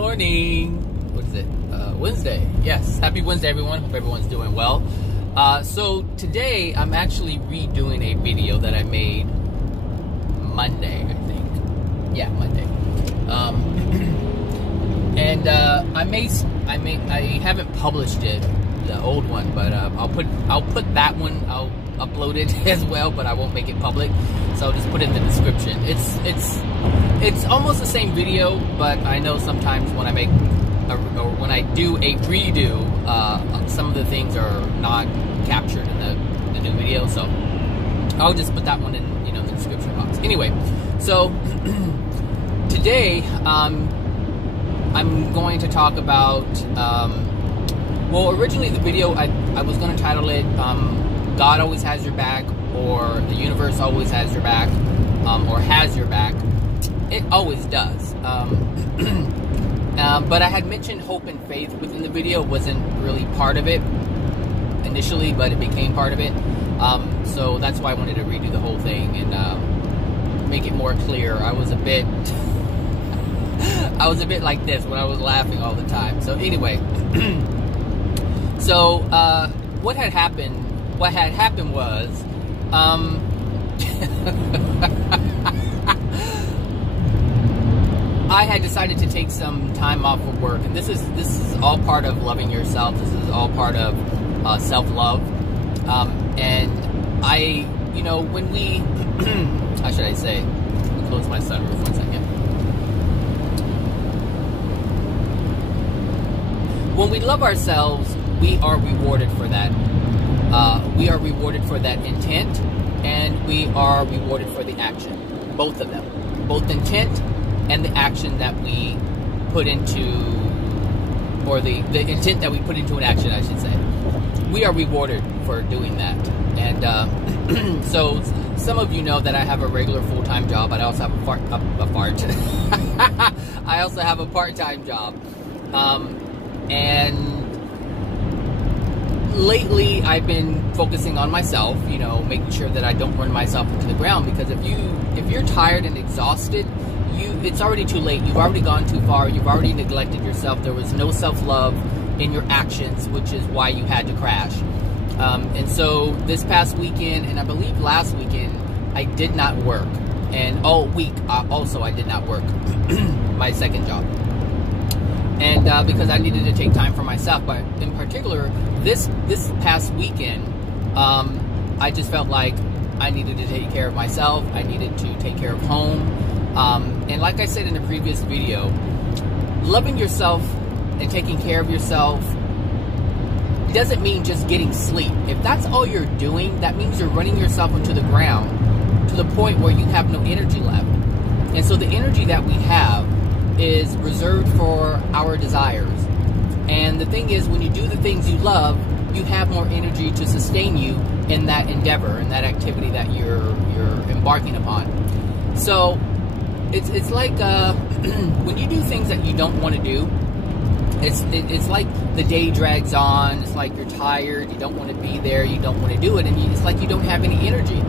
morning. What is it? Wednesday. Yes. Happy Wednesday, everyone. Hope everyone's doing well. So today I'm actually redoing a video that I made Monday, I think. Yeah, Monday. And I haven't published it, the old one, but I'll put that one. I'll upload it as well, but I won't make it public. So I'll just put it in the description. It's almost the same video, but I know sometimes when I make when I do a redo, some of the things are not captured in the new video. So I'll just put that one in, the description box. Anyway, so today I'm going to talk about. Well, originally the video I was going to title it God Always Has Your Back, or The Universe Always Has Your Back, or Has Your Back. It always does. But I had mentioned hope and faith within the video. It wasn't really part of it initially, but it became part of it. So that's why I wanted to redo the whole thing and make it more clear. I was a bit like this when I was laughing all the time. So anyway, so what had happened was I had decided to take some time off of work, and this is all part of loving yourself. This is all part of self-love. And I, when we, how should I say? Let me close my sunroof 1 second. When we love ourselves, we are rewarded for that. We are rewarded for that intent, and we are rewarded for the action. Both of them. Both intent and the action that we put into, or the intent that we put into an action, I should say. We are rewarded for doing that. And so some of you know that I have a regular full-time job, but I also have I also have a part-time job. And lately I've been focusing on myself, making sure that I don't run myself into the ground, because if you're tired and exhausted, it's already too late. You've already gone too far. You've already neglected yourself. There was no self-love in your actions, which is why you had to crash. And so this past weekend, and I believe last weekend, I did not work. And all week also I did not work. My second job. And because I needed to take time for myself. But in particular, this past weekend, I just felt like I needed to take care of myself. I needed to take care of home. And like I said in the previous video, loving yourself and taking care of yourself doesn't mean just getting sleep. If that's all you're doing, that means you're running yourself into the ground to the point where you have no energy left. And so the energy that we have is reserved for our desires. And the thing is, when you do the things you love, you have more energy to sustain you in that endeavor, in that activity that you're embarking upon. So it's like when you do things that you don't want to do, it's like the day drags on. It's like you're tired, you don't want to be there, you don't want to do it, and it's like you don't have any energy.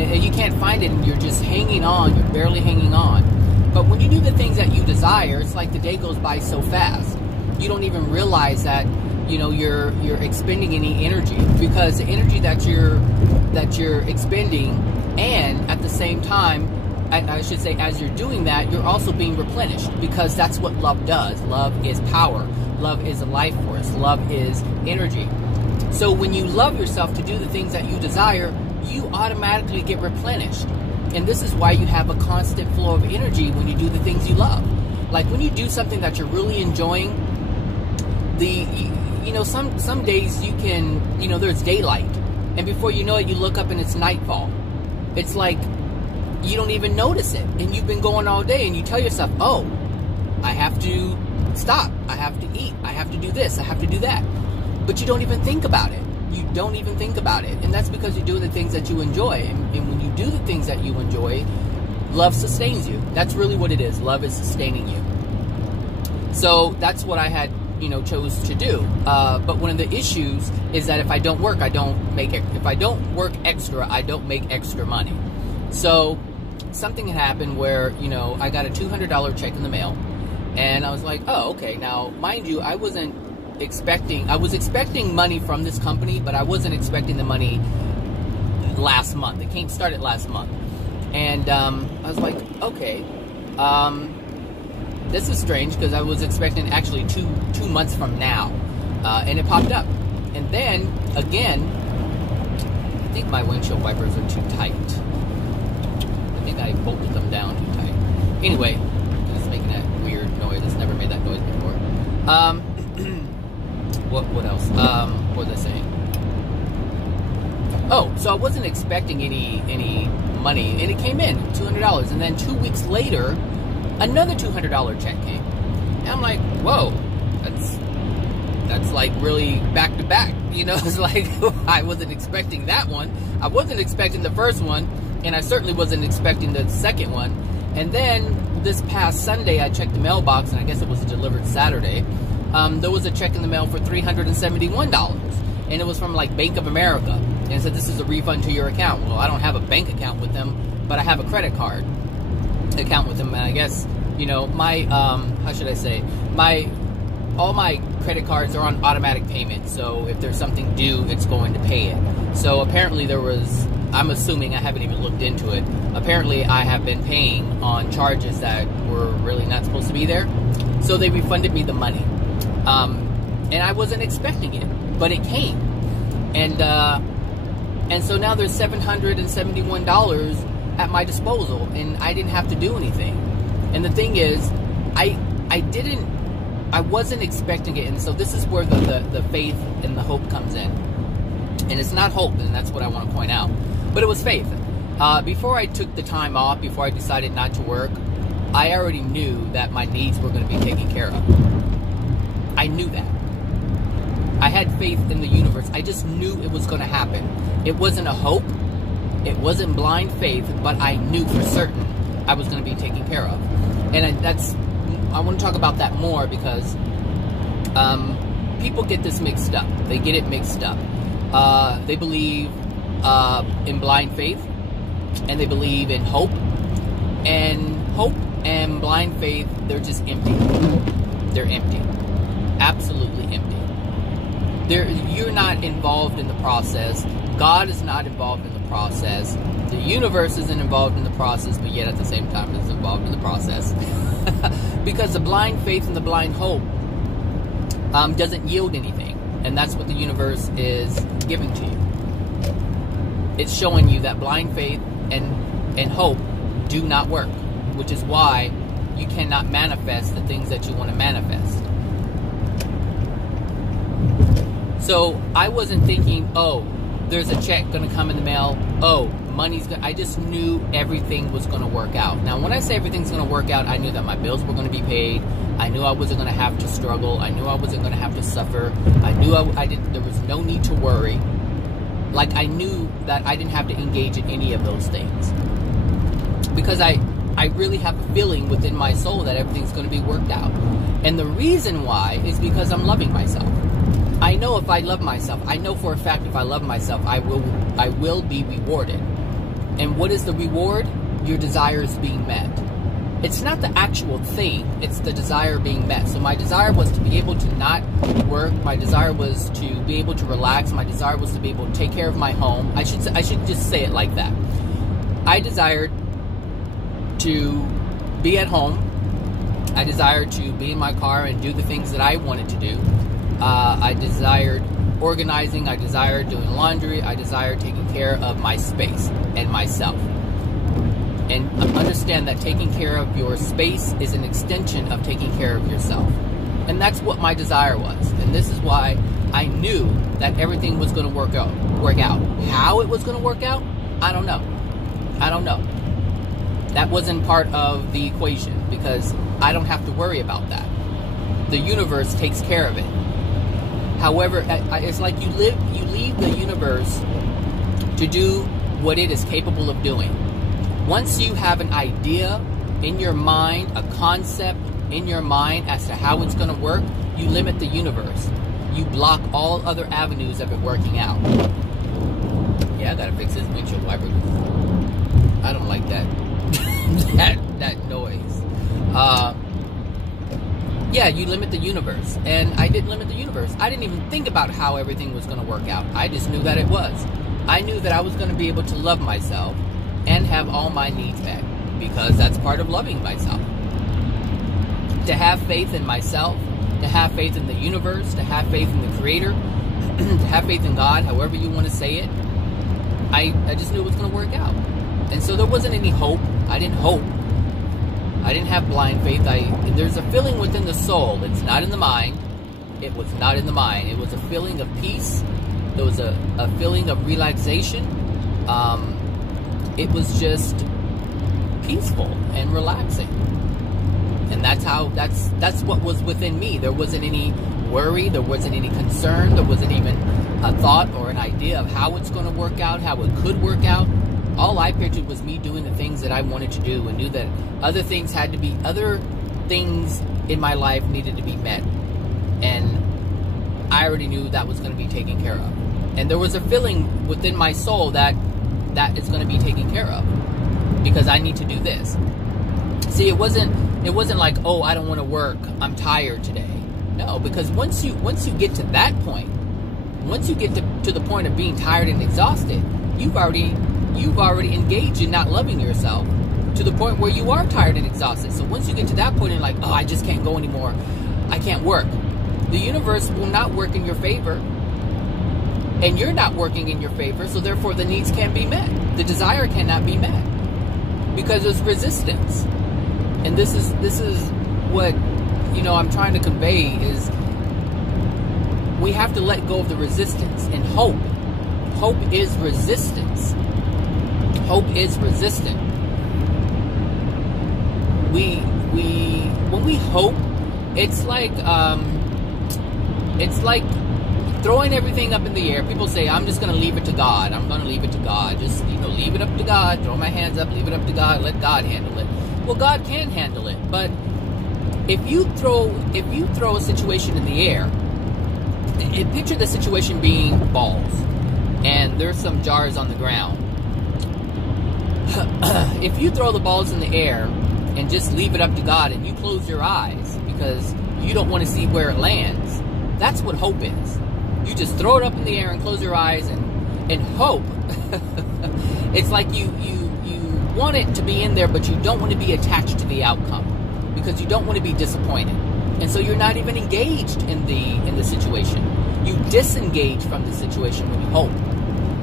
And you can't find it, and you're just hanging on, you're barely hanging on. But when you do the things that you desire, it's like the day goes by so fast. You don't even realize that, you're expending any energy, because the energy that you're expending, and at the same time, I should say, as you're doing that, you're also being replenished, because that's what love does. Love is power. Love is a life force. Love is energy. So when you love yourself to do the things that you desire, you automatically get replenished. And this is why you have a constant flow of energy when you do the things you love. Like when you do something that you're really enjoying, some days you can, there's daylight. And before you know it, you look up and it's nightfall. It's like you don't even notice it. And you've been going all day, and you tell yourself, oh, I have to stop. I have to eat. I have to do this. I have to do that. But you don't even think about it. You don't even think about it. And that's because you do the things that you enjoy. And when you do the things that you enjoy, love sustains you. That's really what it is. Love is sustaining you. So that's what I had, chose to do. But one of the issues is that if I don't work, if I don't work extra, I don't make extra money. So something happened where, I got a $200 check in the mail, And I was like, oh, okay. Now, mind you, I was expecting money from this company, but I wasn't expecting the money last month. It started last month. And I was like, okay, this is strange, because I was expecting actually two months from now. And it popped up. And then, again, I think my windshield wipers are too tight. I think I bolted them down too tight. Anyway, it's making that weird noise. It's never made that noise before. What else? What was I saying? Oh, so I wasn't expecting any money, and it came in, $200. And then 2 weeks later, another $200 check came. And I'm like, whoa, that's like really back to back. You know, it's like I wasn't expecting that one. I wasn't expecting the first one, and I certainly wasn't expecting the second one. And then this past Sunday, I checked the mailbox, and I guess it was delivered Saturday. There was a check in the mail for $371, and it was from like Bank of America, and it said, this is a refund to your account. Well, I don't have a bank account with them, but I have a credit card account with them, and I guess, you know, my how should I say, all my credit cards are on automatic payment, so if there's something due, it's going to pay it. So apparently there was, I'm assuming, I haven't even looked into it, apparently I have been paying on charges that were really not supposed to be there, so they refunded me the money. And I wasn't expecting it, but it came. And so now there's $771 at my disposal, and I didn't have to do anything. And the thing is, I wasn't expecting it, and so this is where the faith and the hope comes in. And it's not hope, and that's what I want to point out, but it was faith. Before I took the time off, before I decided not to work, I already knew that my needs were going to be taken care of. I knew that. I had faith in the universe. I just knew it was going to happen. It wasn't a hope. It wasn't blind faith, but I knew for certain I was going to be taken care of. And I want to talk about that more, because people get this mixed up. They get it mixed up. They believe in blind faith, and they believe in hope. And hope and blind faith, they're just empty. They're empty. Absolutely empty. You're not involved in the process. God is not involved in the process. The universe isn't involved in the process, but yet at the same time it's involved in the process. Because the blind faith and the blind hope doesn't yield anything. And that's what the universe is giving to you. It's showing you that blind faith and hope do not work, which is why you cannot manifest the things that you want to manifest. So I wasn't thinking, oh, there's a check going to come in the mail. Oh, money's going to... I just knew everything was going to work out. Now, when I say everything's going to work out, I knew that my bills were going to be paid. I knew I wasn't going to have to struggle. I knew I wasn't going to have to suffer. I knew there was no need to worry. Like, I knew that I didn't have to engage in any of those things. Because I really have a feeling within my soul that everything's going to be worked out. And the reason why is because I'm loving myself. I know if I love myself, I know for a fact if I love myself, I will be rewarded. And what is the reward? Your desires being met. It's not the actual thing, it's the desire being met. So my desire was to be able to not work, my desire was to be able to relax, my desire was to be able to take care of my home. I should just say it like that. I desired to be at home. I desired to be in my car and do the things that I wanted to do. I desired organizing, I desired doing laundry, I desired taking care of my space and myself. And understand that taking care of your space is an extension of taking care of yourself. And that's what my desire was. And this is why I knew that everything was going to work out. How it was going to work out, I don't know. I don't know. That wasn't part of the equation, because I don't have to worry about that. The universe takes care of it. However, it's like you leave the universe to do what it is capable of doing. Once you have an idea in your mind, a concept in your mind as to how it's going to work, you limit the universe. You block all other avenues of it working out. Yeah, I gotta fix this windshield wiper. I don't like that. that noise. yeah, you limit the universe. And I didn't limit the universe. I didn't even think about how everything was going to work out. I just knew that it was. I knew that I was going to be able to love myself and have all my needs met, because that's part of loving myself. To have faith in myself, to have faith in the universe, to have faith in the Creator, to have faith in God, however you want to say it, I just knew it was going to work out. And so there wasn't any hope. I didn't hope. I didn't have blind faith. There's a feeling within the soul. It's not in the mind. It was not in the mind. It was a feeling of peace. There was a feeling of relaxation. It was just peaceful and relaxing. And that's what was within me. There wasn't any worry. There wasn't any concern. There wasn't even a thought or an idea of how it's going to work out, how it could work out. All I pictured was me doing the things that I wanted to do, and knew that other things in my life needed to be met. And I already knew that was going to be taken care of. And there was a feeling within my soul that it's going to be taken care of, because I need to do this. See, it wasn't like, oh, I don't want to work, I'm tired today. No, because once you get to that point, once you get to the point of being tired and exhausted, you've already engaged in not loving yourself to the point where you are tired and exhausted. So once you get to that point and like, oh, I just can't go anymore, I can't work, the universe will not work in your favor, and you're not working in your favor, so therefore the needs can't be met. The desire cannot be met because there's resistance. And this is what, I'm trying to convey is we have to let go of the resistance. And hope is resistance. Hope is resistant. When we hope, it's like throwing everything up in the air. People say, I'm just going to leave it to God. I'm going to leave it to God. Just, leave it up to God. Throw my hands up, leave it up to God. Let God handle it. Well, God can handle it. But if you throw a situation in the air, picture the situation being balls, and there's some jars on the ground. If you throw the balls in the air and just leave it up to God, and you close your eyes because you don't want to see where it lands, that's what hope is. You just throw it up in the air and close your eyes and hope. It's like you want it to be in there, but you don't want to be attached to the outcome because you don't want to be disappointed. And so you're not even engaged in the situation. You disengage from the situation when you hope.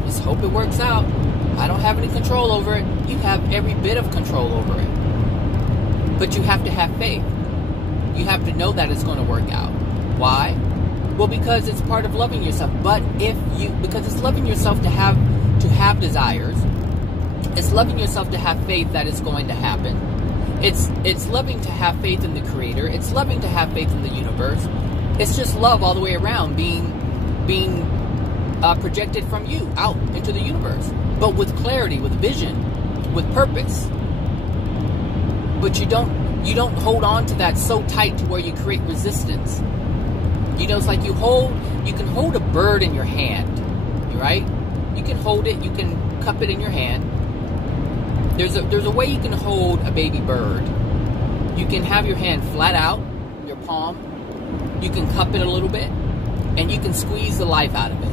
Just hope it works out. I don't have any control over it. You have every bit of control over it. But you have to have faith. You have to know that it's going to work out. Why? Well, because it's part of loving yourself. But because it's loving yourself to have desires. It's loving yourself to have faith that it's going to happen. It's loving to have faith in the Creator. It's loving to have faith in the universe. It's just love all the way around, being projected from you out into the universe, but with clarity, with vision, with purpose. But you don't hold on to that so tight to where you create resistance. It's like you can hold a bird in your hand, right? You can hold it, you can cup it in your hand. There's a way you can hold a baby bird. You can have your hand flat out, your palm. You can cup it a little bit, and you can squeeze the life out of it.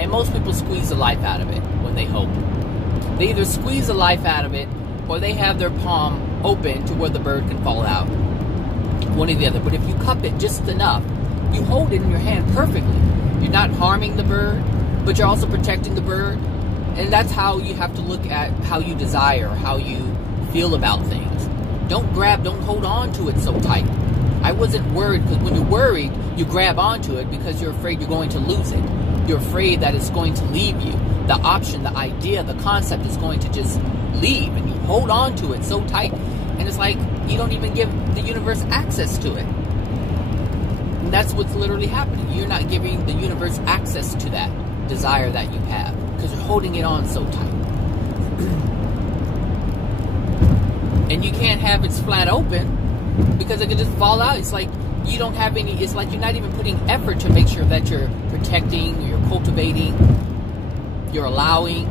And most people squeeze the life out of it when they hope. They either squeeze the life out of it, or they have their palm open to where the bird can fall out. One or the other. But if you cup it just enough, you hold it in your hand perfectly. You're not harming the bird, but you're also protecting the bird. And that's how you have to look at how you desire, how you feel about things. Don't hold on to it so tight. I wasn't worried, because when you're worried, you grab onto it because you're afraid you're going to lose it. You're afraid that it's going to leave you. The option, the idea, the concept is going to just leave, and you hold on to it so tight, and it's like you don't even give the universe access to it. And that's what's literally happening. You're not giving the universe access to that desire that you have because you're holding it on so tight. And you can't have it flat open because it could just fall out. It's like you don't have any, it's like you're not even putting effort to make sure that you're protecting, you're cultivating, you're allowing.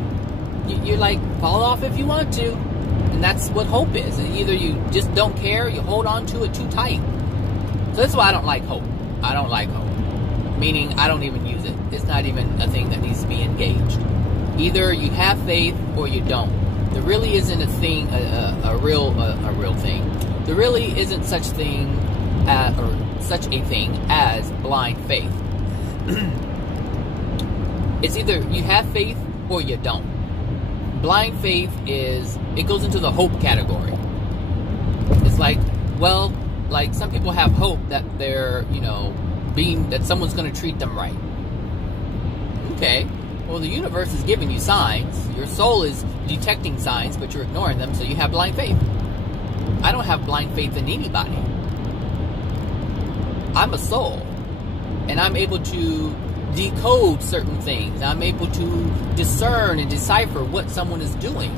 You're like, fall off if you want to. And that's what hope is. And either you just don't care, or you hold on to it too tight. So that's why I don't like hope. I don't like hope. Meaning I don't even use it. It's not even a thing that needs to be engaged. Either you have faith or you don't. There really isn't a thing, a real thing. There really isn't such a thing as blind faith. It's either you have faith or you don't. Blind faith it goes into the hope category. It's like, well, like some people have hope that they're, that someone's going to treat them right. Okay. Well, the universe is giving you signs. Your soul is detecting signs, but you're ignoring them, so you have blind faith. I don't have blind faith in anybody. I'm a soul, and I'm able to decode certain things. I'm able to discern and decipher what someone is doing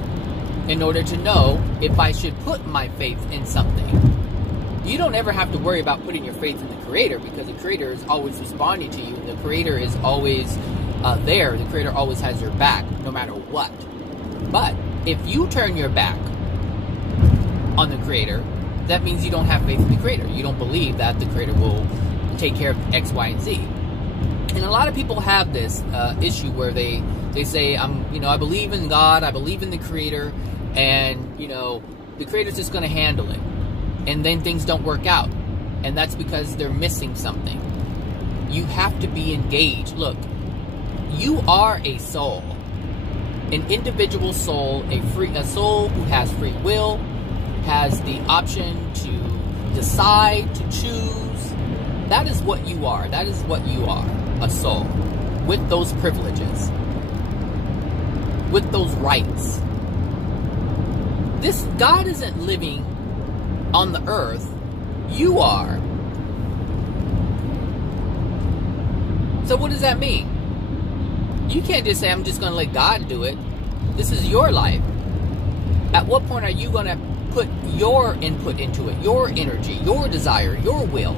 in order to know if I should put my faith in something. You don't ever have to worry about putting your faith in the Creator, because the Creator is always responding to you. The Creator is always there. The Creator always has your back, no matter what. But if you turn your back on the Creator, that means you don't have faith in the Creator. You don't believe that the Creator will take care of X, Y, and Z. And a lot of people have this issue where they say, I believe in God, I believe in the Creator, and, the Creator's just going to handle it. And then things don't work out. And that's because they're missing something. You have to be engaged. Look, you are a soul. An individual soul, a soul who has free will, has the option to decide, to choose. That is what you are. That is what you are. A soul. With those privileges. With those rights. This God isn't living on the earth. You are. So what does that mean? You can't just say, I'm just going to let God do it. This is your life. At what point are you going to put your input into it? Your energy, your desire, your will.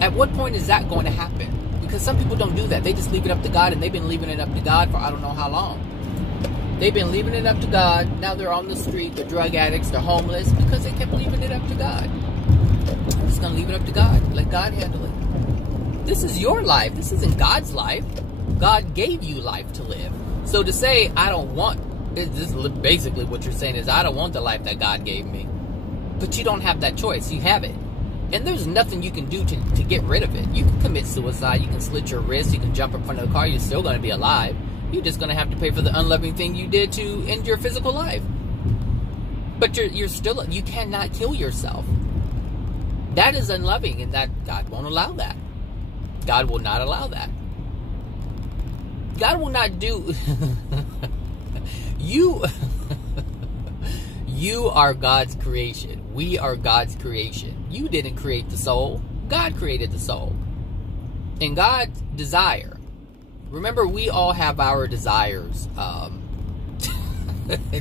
At what point is that going to happen? Because some people don't do that. They just leave it up to God, and they've been leaving it up to God for I don't know how long. They've been leaving it up to God. Now they're on the street. They're drug addicts. They're homeless because they kept leaving it up to God. I'm just going to leave it up to God. Let God handle it. This is your life. This isn't God's life. God gave you life to live. So to say, I don't want, this is basically what you're saying is, I don't want the life that God gave me. But you don't have that choice. You have it. And there's nothing you can do to get rid of it. You can commit suicide. You can slit your wrist. You can jump in front of the car. You're still going to be alive. You're just going to have to pay for the unloving thing you did to end your physical life. But you're still, you cannot kill yourself. That is unloving, and that God won't allow that. God will not allow that. God will not do... You are God's creation. We are God's creation. You didn't create the soul. God created the soul. And God's desire. Remember, we all have our desires. And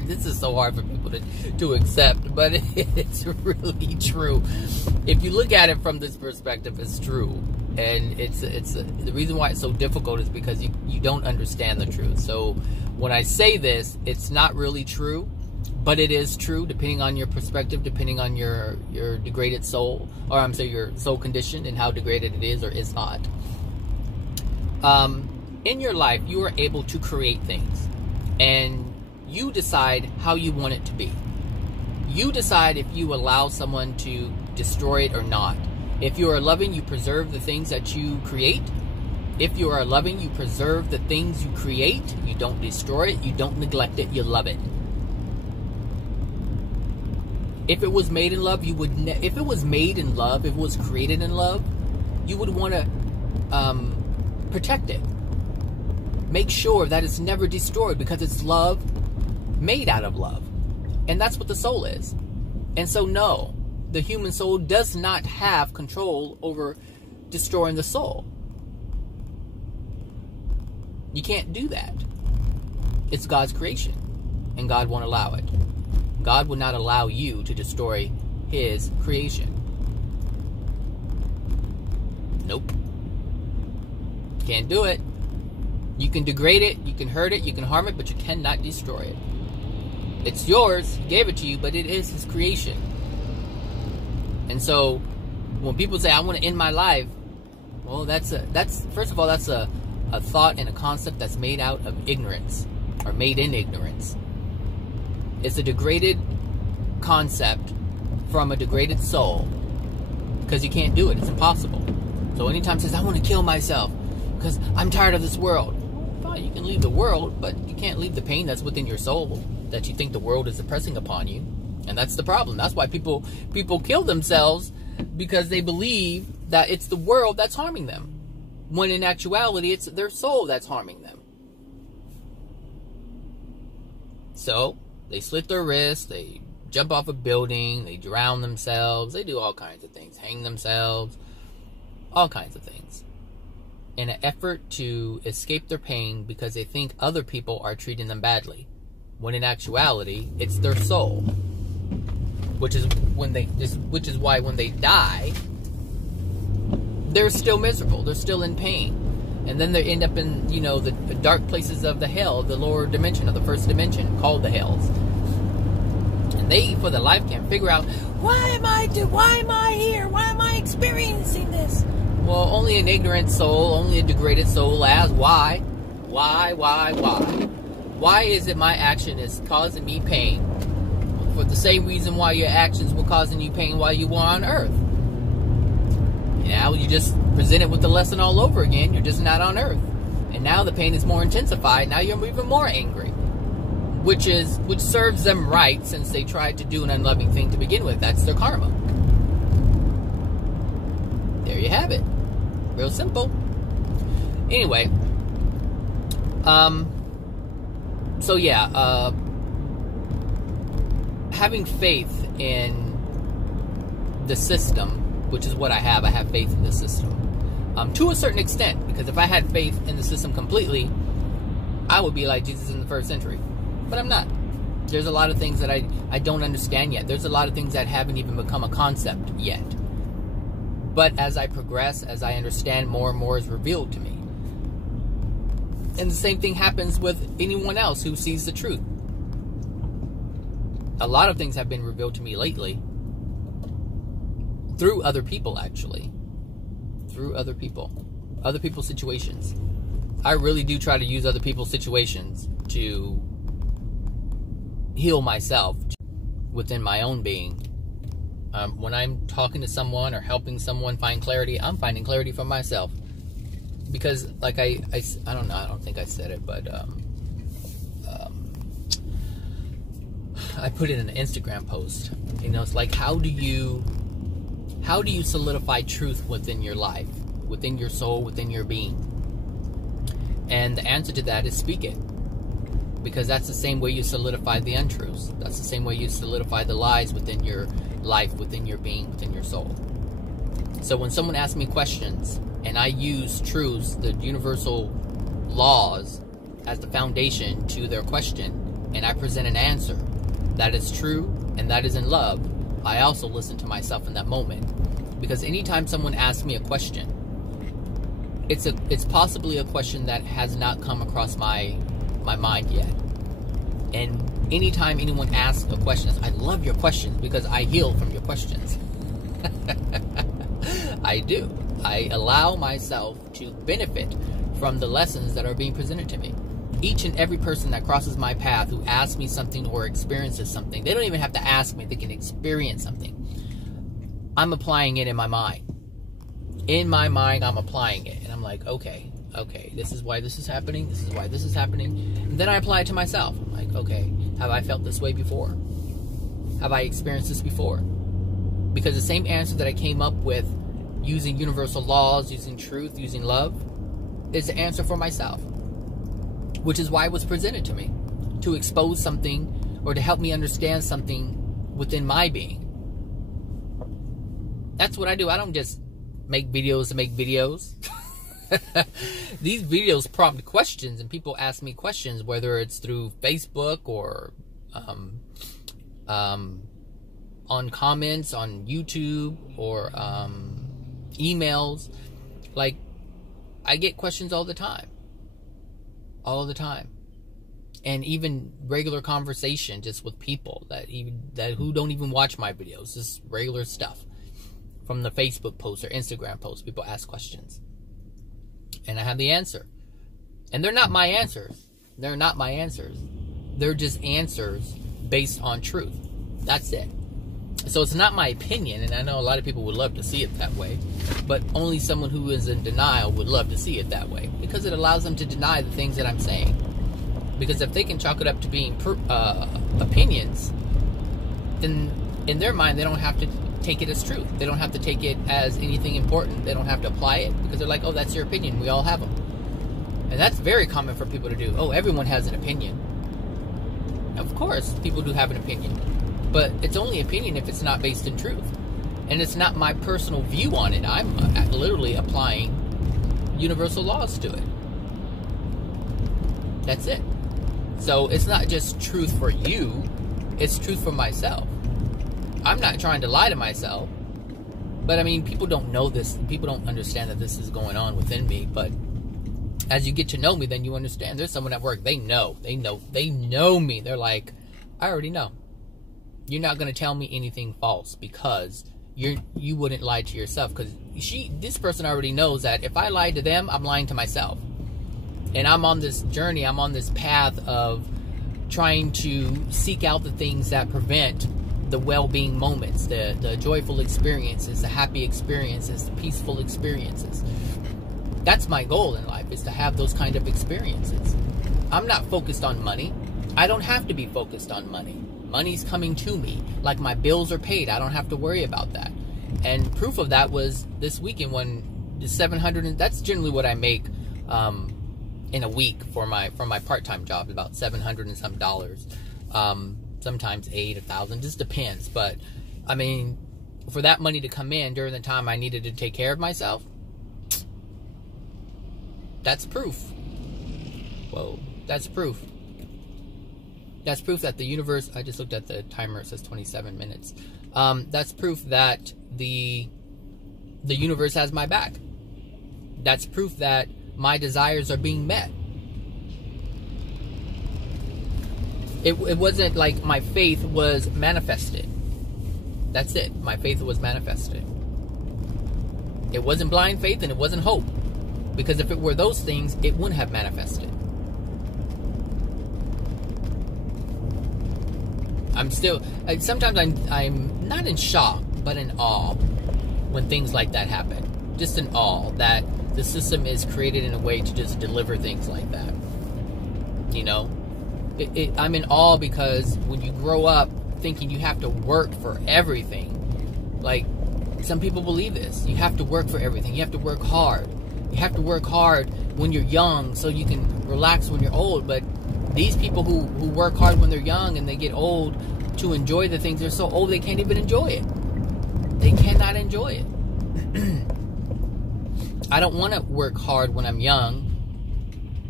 this is so hard for people to accept, but it's really true. If you look at it from this perspective, it's true. And the reason why it's so difficult is because you don't understand the truth. So when I say this, it's not really true, but it is true depending on your perspective, depending on your degraded soul, or I'm saying your soul condition and how degraded it is or is not. In your life, you are able to create things, and you decide how you want it to be. You decide if you allow someone to destroy it or not. If you are loving, you preserve the things that you create. If you are loving, you preserve the things you create. You don't destroy it. You don't neglect it. You love it. If it was made in love, you would. If it was made in love, if it was created in love, you would want to protect it. Make sure that it's never destroyed, because it's love made out of love, and that's what the soul is. And so, no. The human soul does not have control over destroying the soul. You can't do that. It's God's creation, and God won't allow it. God will not allow you to destroy His creation. Nope. Can't do it. You can degrade it, you can hurt it, you can harm it, but you cannot destroy it. It's yours. He gave it to you, but it is His creation. And so, When people say, I want to end my life, well, that's first of all, that's a thought and a concept that's made out of ignorance, or made in ignorance. It's a degraded concept from a degraded soul, because you can't do it. It's impossible. So anytime it says, I want to kill myself because I'm tired of this world, fine, you can leave the world, but you can't leave the pain that's within your soul that you think the world is oppressing upon you. And that's the problem. That's why people kill themselves, because they believe that it's the world that's harming them, when in actuality it's their soul that's harming them. So they slit their wrists, they jump off a building, they drown themselves, they do all kinds of things, hang themselves, all kinds of things, in an effort to escape their pain because they think other people are treating them badly, when in actuality it's their soul. Which is why when they die, they're still miserable, they're still in pain, and then they end up in, you know, the dark places of the hell, the lower dimension of the first dimension, called the hells. And they, for their life, can't figure out, why am I here? Why am I experiencing this? Well, only an ignorant soul, only a degraded soul asks, why? Why is it my action is causing me pain? For the same reason why your actions were causing you pain while you were on Earth. Now you just present it with the lesson all over again. You're just not on Earth. And now the pain is more intensified. Now you're even more angry. Which serves them right, since they tried to do an unloving thing to begin with. That's their karma. There you have it. Real simple. Anyway. So yeah, having faith in the system, which is what I have. I have faith in the system. To a certain extent, because if I had faith in the system completely, I would be like Jesus in the first century. But I'm not. There's a lot of things that I don't understand yet. There's a lot of things that haven't even become a concept yet. But as I progress, as I understand, more and more is revealed to me. And the same thing happens with anyone else who sees the truth. A lot of things have been revealed to me lately. Through other people, actually. Through other people. Other people's situations. I really do try to use other people's situations to heal myself within my own being. When I'm talking to someone or helping someone find clarity, I'm finding clarity for myself. Because, like I don't know, I don't think I said it, but I put it in an Instagram post. You know, it's like, how do you solidify truth within your life, within your soul, within your being? And the answer to that is speak it. Because that's the same way you solidify the untruths. That's the same way you solidify the lies within your life, within your being, within your soul. So when someone asks me questions, and I use truths, the universal laws, as the foundation to their question, and I present an answer that is true and that is in love, I also listen to myself in that moment. Because anytime someone asks me a question, it's possibly a question that has not come across my mind yet. And anytime anyone asks a question, I love your questions because I heal from your questions. I do. I allow myself to benefit from the lessons that are being presented to me. Each and every person that crosses my path who asks me something or experiences something, they don't even have to ask me, they can experience something. I'm applying it in my mind. In my mind, I'm applying it. And I'm like, okay, this is why this is happening. This is why this is happening. And then I apply it to myself. I'm like, okay, have I felt this way before? Have I experienced this before? Because the same answer that I came up with using universal laws, using truth, using love, is the answer for myself. Which is why it was presented to me. To expose something or to help me understand something within my being. That's what I do. I don't just make videos to make videos. These videos prompt questions, and people ask me questions, whether it's through Facebook or on comments on YouTube or emails. Like, I get questions all the time. All the time. And even regular conversation just with people that who don't even watch my videos. Just regular stuff from the Facebook post or Instagram post. People ask questions. And I have the answer. And they're not my answers. They're not my answers. They're just answers based on truth. That's it. So it's not my opinion, and I know a lot of people would love to see it that way, but only someone who is in denial would love to see it that way, because it allows them to deny the things that I'm saying. Because if they can chalk it up to being opinions, then in their mind they don't have to take it as truth. They don't have to take it as anything important. They don't have to apply it, because they're like, oh, that's your opinion. We all have them. And that's very common for people to do. Oh, everyone has an opinion. Of course, people do have an opinion. But it's only opinion if it's not based in truth. And it's not my personal view on it. I'm literally applying universal laws to it. That's it. So it's not just truth for you. It's truth for myself. I'm not trying to lie to myself. But I mean, people don't know this. People don't understand that this is going on within me. But as you get to know me, then you understand. There's someone at work. They know me. They're like, I already know. You're not going to tell me anything false, because you wouldn't lie to yourself. Because this person already knows that if I lie to them, I'm lying to myself. And I'm on this journey. I'm on this path of trying to seek out the things that prevent the well-being moments, the joyful experiences, the happy experiences, the peaceful experiences. That's my goal in life, is to have those kind of experiences. I'm not focused on money. I don't have to be focused on money. Money's coming to me. Like, my bills are paid. I don't have to worry about that. And proof of that was this weekend when the $700, that's generally what I make in a week for my part-time job, about $700 and some dollars. Sometimes $800, $1,000, just depends. But I mean, for that money to come in during the time I needed to take care of myself, that's proof. Whoa, that's proof. That's proof that the universe, I just looked at the timer, it says 27 minutes. That's proof that the universe has my back. That's proof that my desires are being met. It wasn't like my faith was manifested. That's it. My faith was manifested. It wasn't blind faith and it wasn't hope. Because if it were those things, it wouldn't have manifested. I'm still, sometimes I'm not in shock, but in awe when things like that happen. Just in awe that the system is created in a way to just deliver things like that. You know? I'm in awe because when you grow up thinking you have to work for everything, like, some people believe this. You have to work for everything. You have to work hard. You have to work hard when you're young so you can relax when you're old. But these people who work hard when they're young and they get old to enjoy the things, they're so old they can't even enjoy it. They cannot enjoy it. I don't want to work hard when I'm young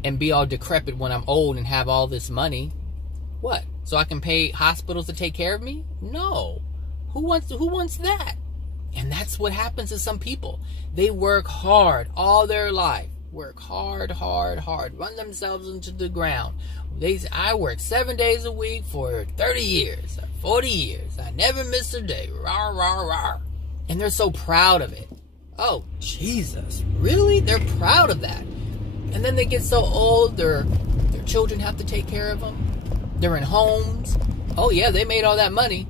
and be all decrepit when I'm old and have all this money. What? So I can pay hospitals to take care of me? No. Who wants that? And that's what happens to some people. They work hard all their life. Work hard, run themselves into the ground. I work 7 days a week for 30 years, 40 years. I never missed a day. Rawr, rawr, rawr. And they're so proud of it. Oh, Jesus, really? They're proud of that. And then they get so old, their children have to take care of them. They're in homes. Oh, yeah, they made all that money.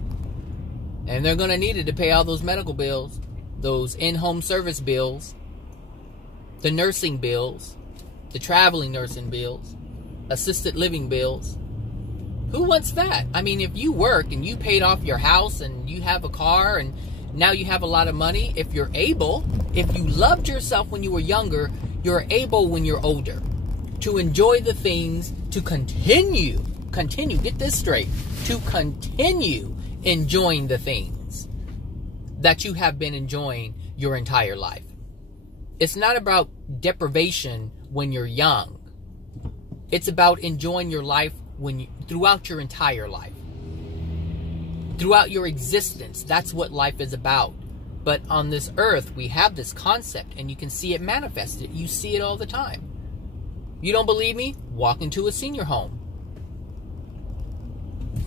And they're going to need it to pay all those medical bills, those in-home service bills, the nursing bills, the traveling nursing bills, assisted living bills. Who wants that? I mean, if you work and you paid off your house and you have a car and now you have a lot of money, if you're able, if you loved yourself when you were younger, you're able when you're older to enjoy the things, to continue, get this straight, to continue enjoying the things that you have been enjoying your entire life. It's not about deprivation when you're young. It's about enjoying your life throughout your entire life. Throughout your existence. That's what life is about. But on this earth, we have this concept, and you can see it manifested. You see it all the time. You don't believe me? Walk into a senior home.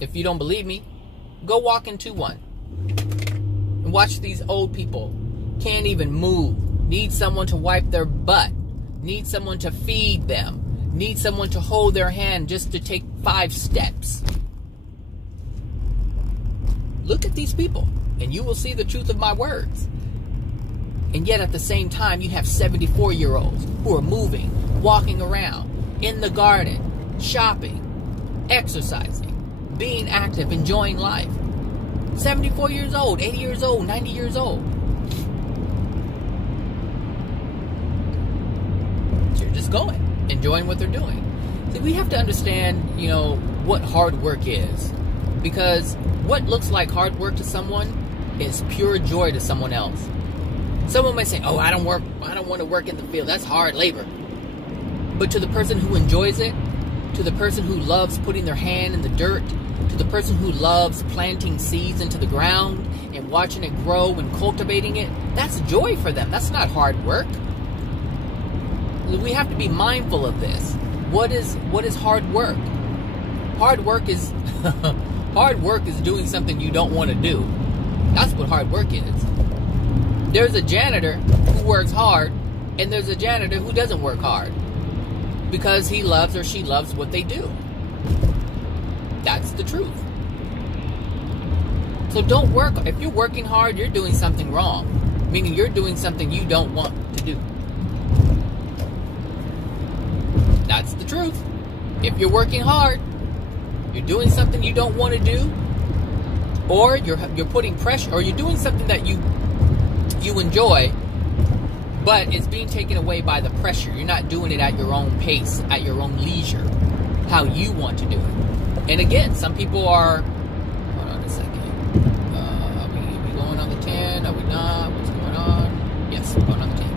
If you don't believe me, go walk into one. And watch these old people can't even move, need someone to wipe their butt, need someone to feed them, need someone to hold their hand just to take 5 steps. Look at these people, and you will see the truth of my words. And yet at the same time, you have 74-year-olds who are moving, walking around, in the garden, shopping, exercising, being active, enjoying life. 74 years old, 80 years old, 90 years old. So you're just going, enjoying what they're doing. See, we have to understand, you know, what hard work is. Because what looks like hard work to someone is pure joy to someone else. Someone may say, oh, I don't want to work in the field. That's hard labor. But to the person who enjoys it, to the person who loves putting their hand in the dirt, to the person who loves planting seeds into the ground and watching it grow and cultivating it, that's joy for them. That's not hard work. We have to be mindful of this. What is hard work? Hard work is hard work is doing something you don't want to do. That's what hard work is. There's a janitor who works hard, and there's a janitor who doesn't work hard because he loves or she loves what they do. That's the truth. So don't work. If you're working hard, you're doing something wrong. Meaning you're doing something you don't want to do. That's the truth. If you're working hard, you're doing something you don't want to do, or you're putting pressure, or you're doing something that you enjoy, but it's being taken away by the pressure. You're not doing it at your own pace, at your own leisure, how you want to do it. And again, some people are, hold on a second, are we going on the 10? Are we not? What's going on? Yes, we're going on the 10.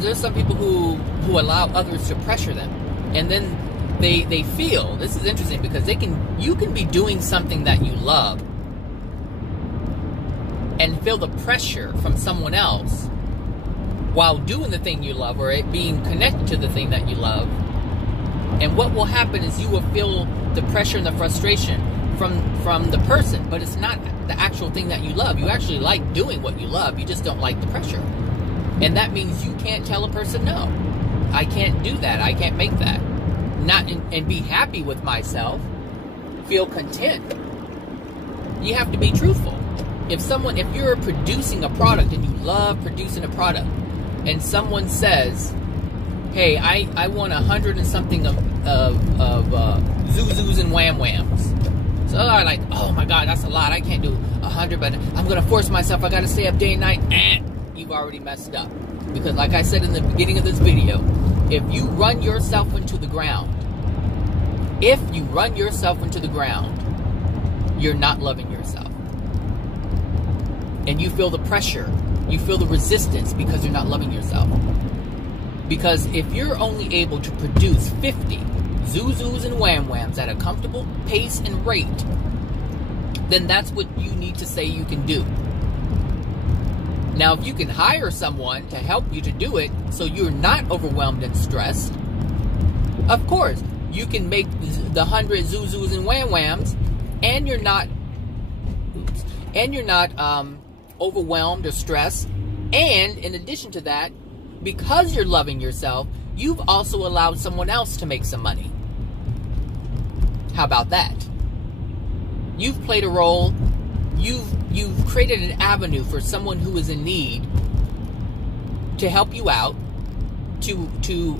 There's some people who allow others to pressure them, and then they feel, this is interesting because you can be doing something that you love and feel the pressure from someone else while doing the thing you love, or it being connected to the thing that you love. And what will happen is you will feel the pressure and the frustration from the person, but it's not the actual thing that you love. You actually like doing what you love, you just don't like the pressure. And that means you can't tell a person, no, I can't do that, I can't make that. And be happy with myself, feel content. You have to be truthful. If you're producing a product and you love producing a product, and someone says, hey, I want 100 and something of Zuzus and Wham Whams. So I'm like, oh my God, that's a lot. I can't do 100, but I'm going to force myself. I got to stay up day and night. You've already messed up. Because like I said in the beginning of this video, if you run yourself into the ground, you're not loving yourself. And you feel the pressure, you feel the resistance because you're not loving yourself. Because if you're only able to produce 50 Zuzus and Wham Whams at a comfortable pace and rate, then that's what you need to say you can do. Now, if you can hire someone to help you to do it so you're not overwhelmed and stressed, of course, you can make the 100 Zuzus and Wham Whams and you're not overwhelmed or stressed. And in addition to that, because you're loving yourself, you've also allowed someone else to make some money. How about that? You've played a role. You've created an avenue for someone who is in need to help you out,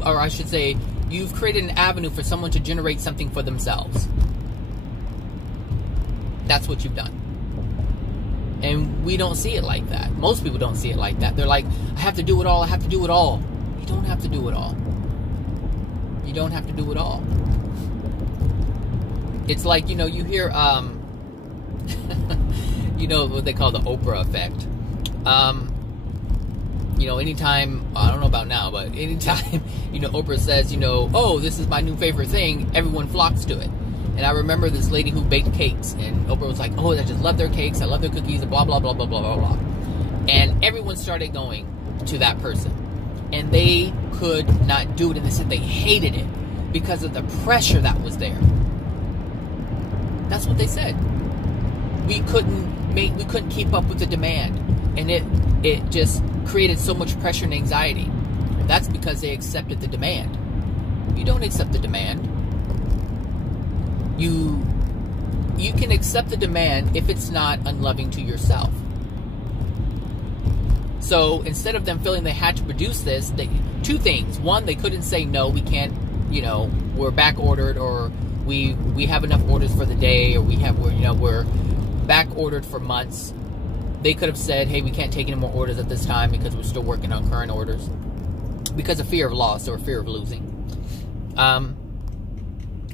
or I should say, you've created an avenue for someone to generate something for themselves. That's what you've done. And we don't see it like that. Most people don't see it like that. They're like, I have to do it all. I have to do it all. You don't have to do it all. You don't have to do it all. It's like, you hear, what they call the Oprah effect. Anytime, I don't know about now, but anytime, Oprah says, oh, this is my new favorite thing, everyone flocks to it. And I remember this lady who baked cakes, and Oprah was like, oh, I just love their cakes, I love their cookies, and blah, blah, blah, blah, blah, blah, blah. And everyone started going to that person. And they could not do it, and they said they hated it because of the pressure that was there. That's what they said. we couldn't keep up with the demand, and it just created so much pressure and anxiety. That's because they accepted the demand. You don't accept the demand. You can accept the demand if it's not unloving to yourself. So instead of them feeling they had to produce this, two things. One, they couldn't say, no, we can't, we're back ordered, or we have enough orders for the day, or we're back ordered for months. They could have said, hey, we can't take any more orders at this time because we're still working on current orders, because of fear of loss or fear of losing.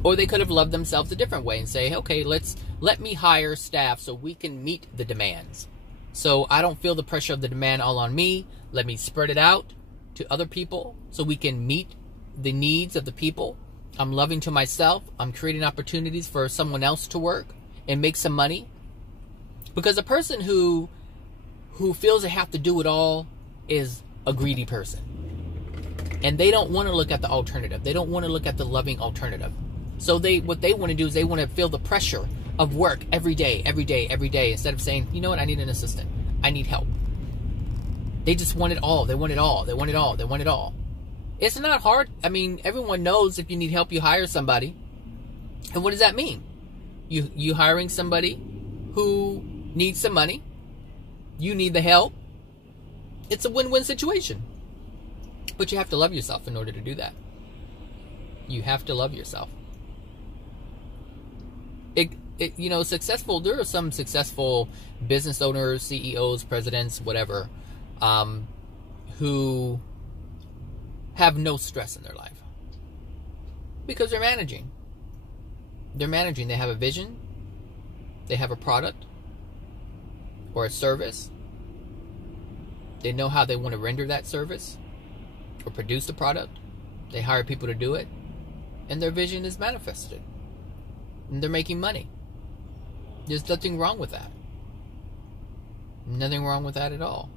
Or they could have loved themselves a different way and say, okay, let me hire staff so we can meet the demands. So I don't feel the pressure of the demand all on me. Let me spread it out to other people so we can meet the needs of the people. I'm loving to myself. I'm creating opportunities for someone else to work and make some money. Because a person who feels they have to do it all is a greedy person. And they don't want to look at the alternative. They don't want to look at the loving alternative. So what they want to do is they want to feel the pressure of work every day, instead of saying, you know what, I need an assistant. I need help. They just want it all. They want it all. They want it all. They want it all. It's not hard. I mean, everyone knows if you need help, you hire somebody. And what does that mean? You hiring somebody who needs some money. You need the help. It's a win-win situation. But you have to love yourself in order to do that. You have to love yourself. Successful, there are some successful business owners, CEOs, presidents, whatever, who have no stress in their life. Because they're managing. They're managing. They have a vision. They have a product or a service. They know how they want to render that service or produce the product. They hire people to do it. And their vision is manifested. And they're making money. There's nothing wrong with that. Nothing wrong with that at all.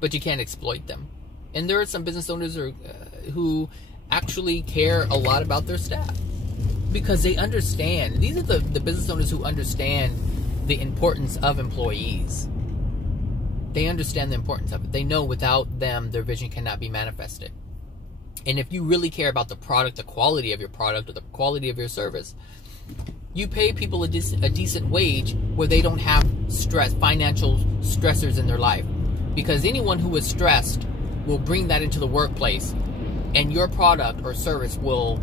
But you can't exploit them. And there are some business owners who actually care a lot about their staff. Because they understand. These are the business owners who understand the importance of employees. They understand the importance of it. They know without them, their vision cannot be manifested. And if you really care about the product, the quality of your product, or the quality of your service, you pay people a decent wage where they don't have stress, financial stressors in their life. Because anyone who is stressed will bring that into the workplace, and your product or service will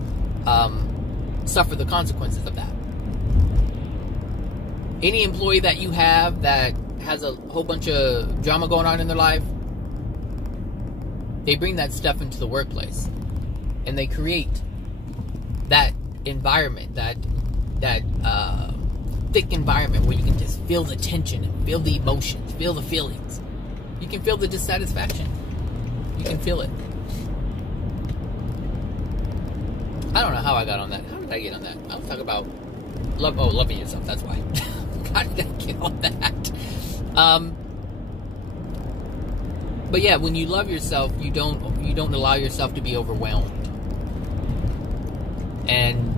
suffer the consequences of that. Any employee that you have that has a whole bunch of drama going on in their life, they bring that stuff into the workplace, and they create that environment, that thick environment where you can just feel the tension and feel the emotions, feel the feelings. You can feel the dissatisfaction. You can feel it. I don't know how I got on that. How did I get on that? I was talking about loving yourself. That's why. How did I get on that? But yeah, when you love yourself, you don't allow yourself to be overwhelmed. And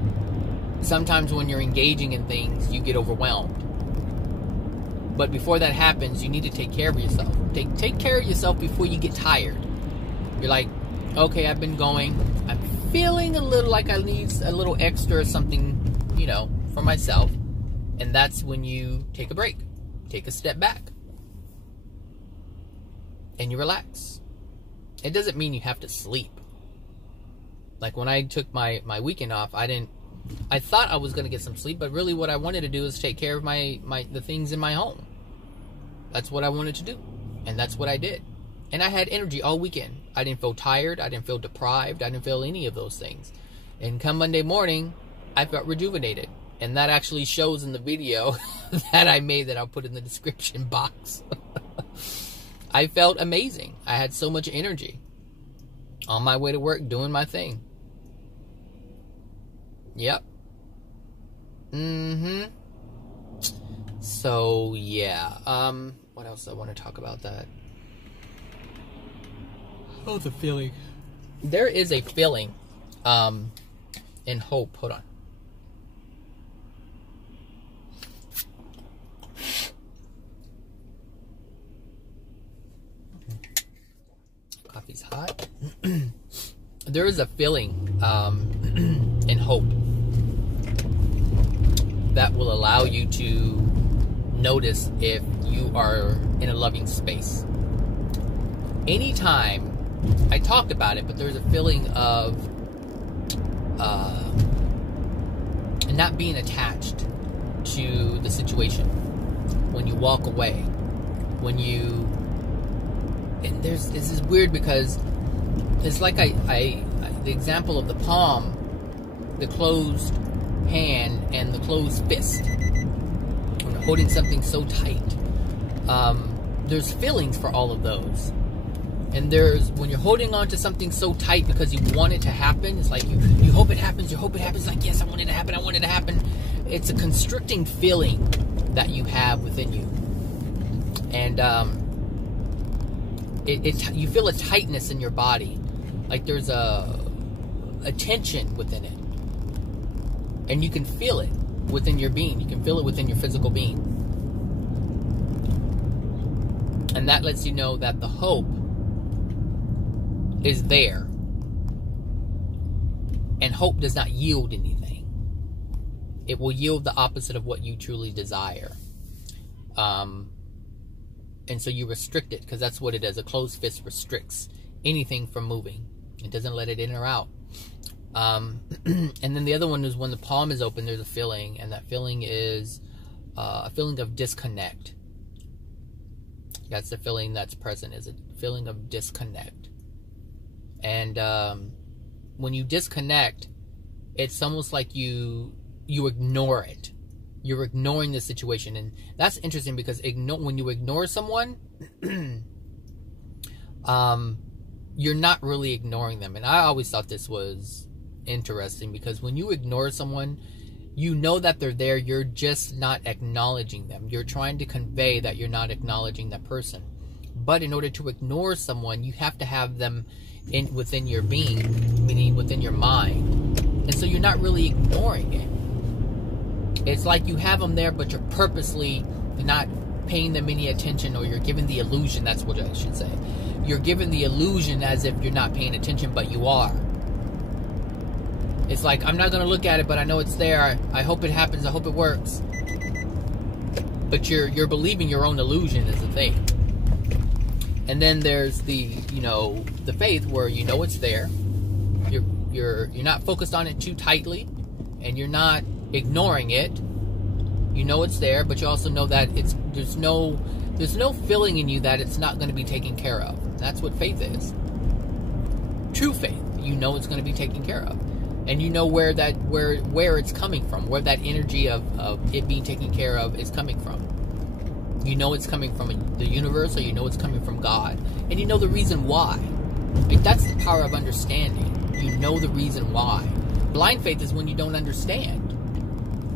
sometimes when you're engaging in things, you get overwhelmed. But before that happens, you need to take care of yourself. Take care of yourself before you get tired. You're like, okay, I've been going. I'm feeling a little like I need a little extra something, for myself. And that's when you take a break. Take a step back. And you relax. It doesn't mean you have to sleep. Like when I took my weekend off, I thought I was going to get some sleep, but really what I wanted to do is take care of the things in my home. That's what I wanted to do. And that's what I did. And I had energy all weekend. I didn't feel tired. I didn't feel deprived. I didn't feel any of those things. And come Monday morning, I felt rejuvenated. And that actually shows in the video that I made that I'll put in the description box. I felt amazing. I had so much energy. On my way to work, doing my thing. Yep. So, yeah. What else do I want to talk about that? Oh, the feeling. There is a feeling in hope. Hold on. coffee's hot. There is a feeling and hope that will allow you to notice if you are in a loving space. Anytime, I talked about it, but there's a feeling of not being attached to the situation. When you walk away, when you, and this is weird because it's like the example of the palm, the closed hand and the closed fist, when you're holding something so tight. There's feelings for all of those. And there's, when you're holding on to something so tight because you want it to happen, it's like you hope it happens, you hope it happens, like, yes, I want it to happen, I want it to happen. It's a constricting feeling that you have within you. And you feel a tightness in your body. Like there's a tension within it. And you can feel it within your being. You can feel it within your physical being. And that lets you know that the hope is there. And hope does not yield anything. It will yield the opposite of what you truly desire. And so you restrict it, because that's what it is. A closed fist restricts anything from moving. It doesn't let it in or out. And then the other one is when the palm is open, there's a feeling, and that feeling is a feeling of disconnect. That's the feeling that's present, is a feeling of disconnect. And when you disconnect, it's almost like you ignore it. You're ignoring the situation. And that's interesting because when you ignore someone, you're not really ignoring them. And I always thought this was interesting, because when you ignore someone, you know that they're there, you're just not acknowledging them. You're trying to convey that you're not acknowledging that person. But in order to ignore someone, you have to have them within your being, meaning within your mind. And so you're not really ignoring it. It's like you have them there, but you're purposely not paying them any attention, or you're giving the illusion, that's what I should say. You're giving the illusion as if you're not paying attention, but you are. It's like, I'm not going to look at it, but I know it's there. I hope it happens. I hope it works. But you're believing your own illusion is the thing. And then there's the faith, where you know it's there. You're not focused on it too tightly, and you're not ignoring it. You know it's there, but you also know that there's no feeling in you that it's not going to be taken care of. That's what faith is. True faith. You know it's going to be taken care of. And you know where it's coming from, where that energy of it being taken care of is coming from. You know it's coming from the universe, or you know it's coming from God. And you know the reason why. Like, that's the power of understanding. You know the reason why. Blind faith is when you don't understand.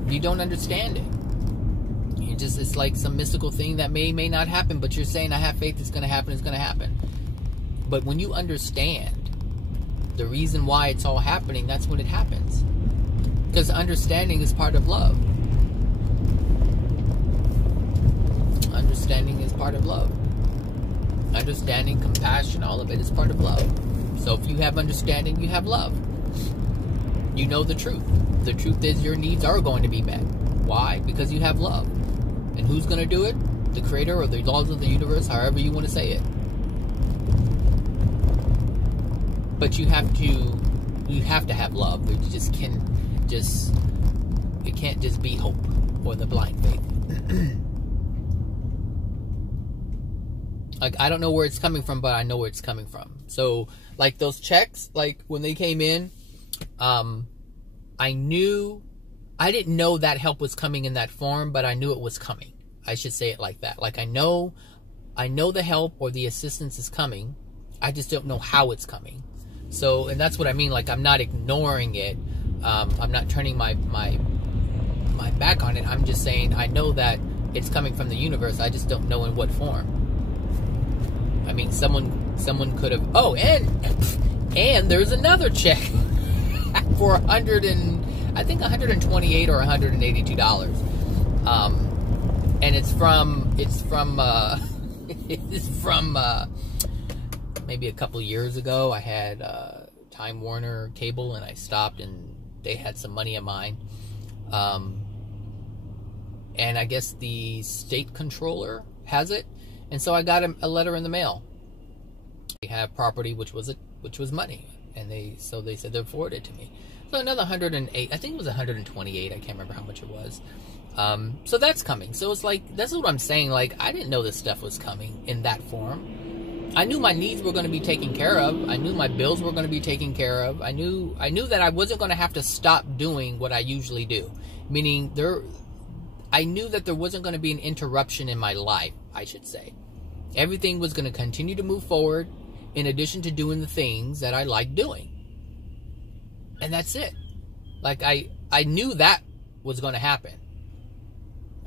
You don't understand it. It's like some mystical thing that may not happen, but you're saying, I have faith, it's going to happen, it's going to happen. But when you understand the reason why it's all happening, that's when it happens. Because understanding is part of love. Understanding is part of love. Understanding, compassion, all of it is part of love. So if you have understanding, you have love. You know the truth. The truth is your needs are going to be met. Why? Because you have love. And who's going to do it? The creator, or the laws of the universe, however you want to say it. But you have to have love. It can't just be hope or the blind faith. Like, I don't know where it's coming from, but I know where it's coming from. So, like those checks, like when they came in, I didn't know that help was coming in that form, but I knew it was coming. I should say it like that. Like, I know the help or the assistance is coming. I just don't know how it's coming. So, and that's what I mean. Like, I'm not ignoring it. I'm not turning my back on it. I'm just saying I know that it's coming from the universe. I just don't know in what form. I mean, someone could have. Oh, and there's another check for $128 or $182. And it's from maybe a couple years ago. I had Time Warner cable, and I stopped, and they had some money of mine. And I guess the state controller has it, and so I got a letter in the mail. They have property, which was money, and they said they'd forward it to me. So another 108, I think it was 128. I can't remember how much it was. So that's coming. So it's like, that's what I'm saying. Like, I didn't know this stuff was coming in that form. I knew my needs were going to be taken care of. I knew my bills were going to be taken care of. I knew that I wasn't going to have to stop doing what I usually do. Meaning I knew that there wasn't going to be an interruption in my life, I should say. Everything was going to continue to move forward in addition to doing the things that I like doing. And that's it. Like, I knew that was going to happen.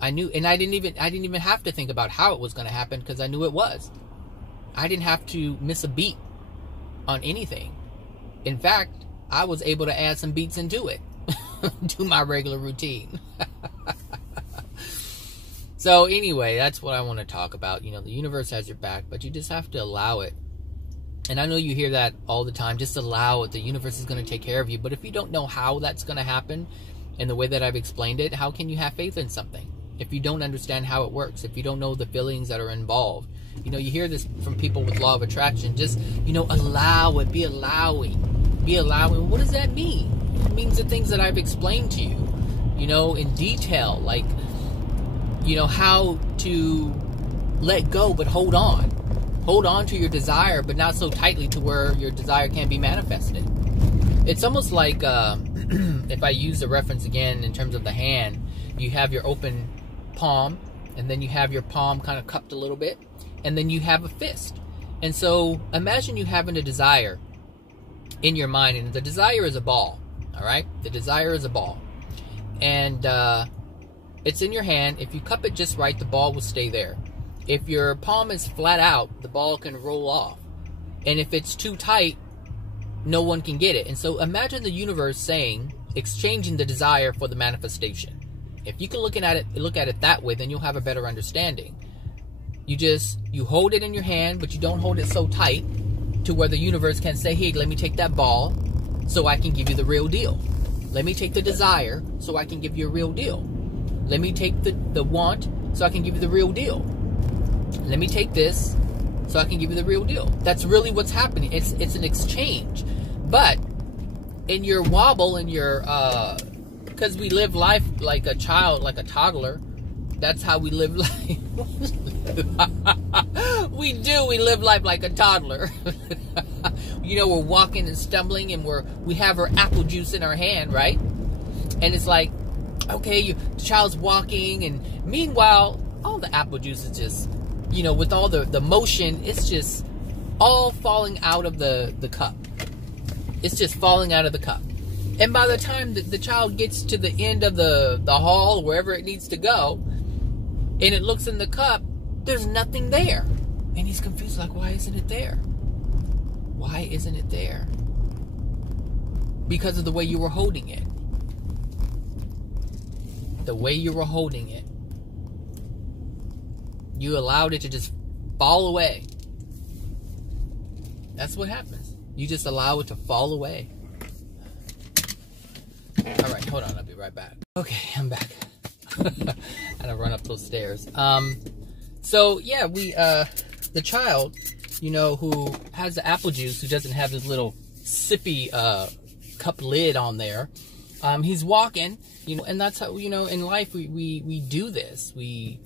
I knew, and I didn't even have to think about how it was going to happen, because I knew it was. I didn't have to miss a beat on anything. In fact, I was able to add some beats into it to my regular routine. So anyway, that's what I want to talk about. You know, the universe has your back, but you just have to allow it. And I know you hear that all the time. Just allow it. The universe is going to take care of you. But if you don't know how that's going to happen in the way that I've explained it, how can you have faith in something? If you don't understand how it works, if you don't know the feelings that are involved. You know, you hear this from people with law of attraction. Just, you know, allow it. Be allowing. Be allowing. What does that mean? It means the things that I've explained to you, you know, in detail. Like, you know, how to let go but hold on. Hold on to your desire, but not so tightly to where your desire can't be manifested. It's almost like, if I use the reference again in terms of the hand, you have your open palm, and then you have your palm kind of cupped a little bit, and then you have a fist. And so imagine you having a desire in your mind, and the desire is a ball, all right? The desire is a ball. And it's in your hand. If you cup it just right, the ball will stay there. If your palm is flat out, the ball can roll off. And if it's too tight, no one can get it. And so imagine the universe saying, exchanging the desire for the manifestation. If you can look at it that way, then you'll have a better understanding. You hold it in your hand, but you don't hold it so tight to where the universe can say, hey, let me take that ball so I can give you the real deal. Let me take the desire so I can give you a real deal. Let me take the want so I can give you the real deal. Let me take this so I can give you the real deal. That's really what's happening. It's an exchange. But in your wobble, in your because we live life like a child, like a toddler. That's how we live life. We live life like a toddler. You know, we're walking and stumbling, and we have our apple juice in our hand, right? And it's like, okay, the child's walking, and meanwhile, all the apple juice is just, you know, with all the motion, it's just all falling out of the cup. It's just falling out of the cup. And by the time the child gets to the end of the hall, wherever it needs to go, and it looks in the cup, there's nothing there. And he's confused, like, why isn't it there? Why isn't it there? Because of the way you were holding it. The way you were holding it. You allowed it to just fall away. That's what happens. You just allow it to fall away. All right, hold on. I'll be right back. Okay, I'm back. I had to run up those stairs. So yeah, the child, you know, who has the apple juice, who doesn't have this little sippy cup lid on there, he's walking, you know, and that's how, you know, in life we do this. We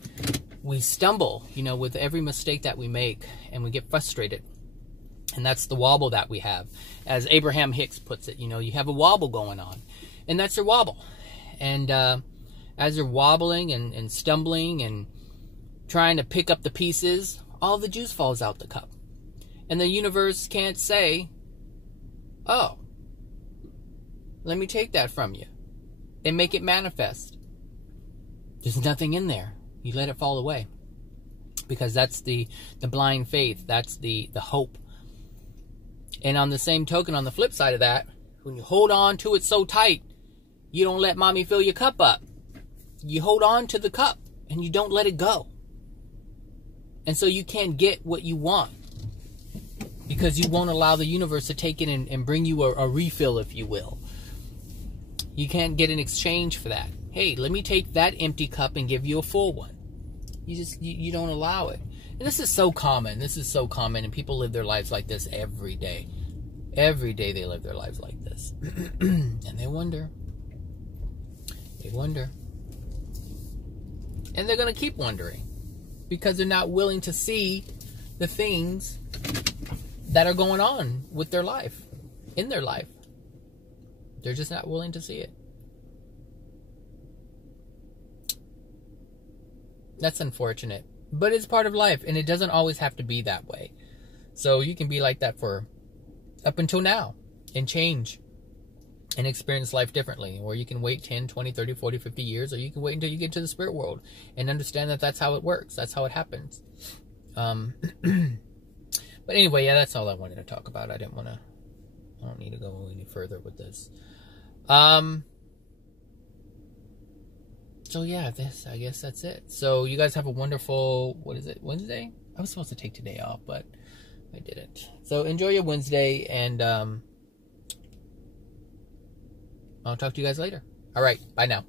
stumble, you know, with every mistake that we make, and we get frustrated. And that's the wobble that we have. As Abraham Hicks puts it, you know, you have a wobble going on. And that's your wobble. And as you're wobbling and stumbling and trying to pick up the pieces, all the juice falls out the cup. And the universe can't say, oh, let me take that from you and make it manifest. There's nothing in there. You let it fall away. Because that's the blind faith. That's the hope. And on the same token, on the flip side of that, when you hold on to it so tight, you don't let mommy fill your cup up. You hold on to the cup and you don't let it go. And so you can't get what you want. because you won't allow the universe to take it and bring you a refill, if you will. You can't get an exchange for that. Hey, let me take that empty cup and give you a full one. You don't allow it. And this is so common. This is so common, and people live their lives like this every day. Every day they live their lives like this. And they wonder. They wonder. And they're going to keep wondering because they're not willing to see the things that are going on with their life, in their life. They're just not willing to see it. That's unfortunate. But it's part of life, and it doesn't always have to be that way. So you can be like that for up until now and change and experience life differently. Or you can wait 10, 20, 30, 40, 50 years, or you can wait until you get to the spirit world and understand that that's how it works. That's how it happens. But anyway, yeah, that's all I wanted to talk about. I don't need to go any further with this. So yeah, I guess that's it. So you guys have a wonderful, what is it, Wednesday? I was supposed to take today off, but I didn't. So enjoy your Wednesday, and I'll talk to you guys later. All right, bye now.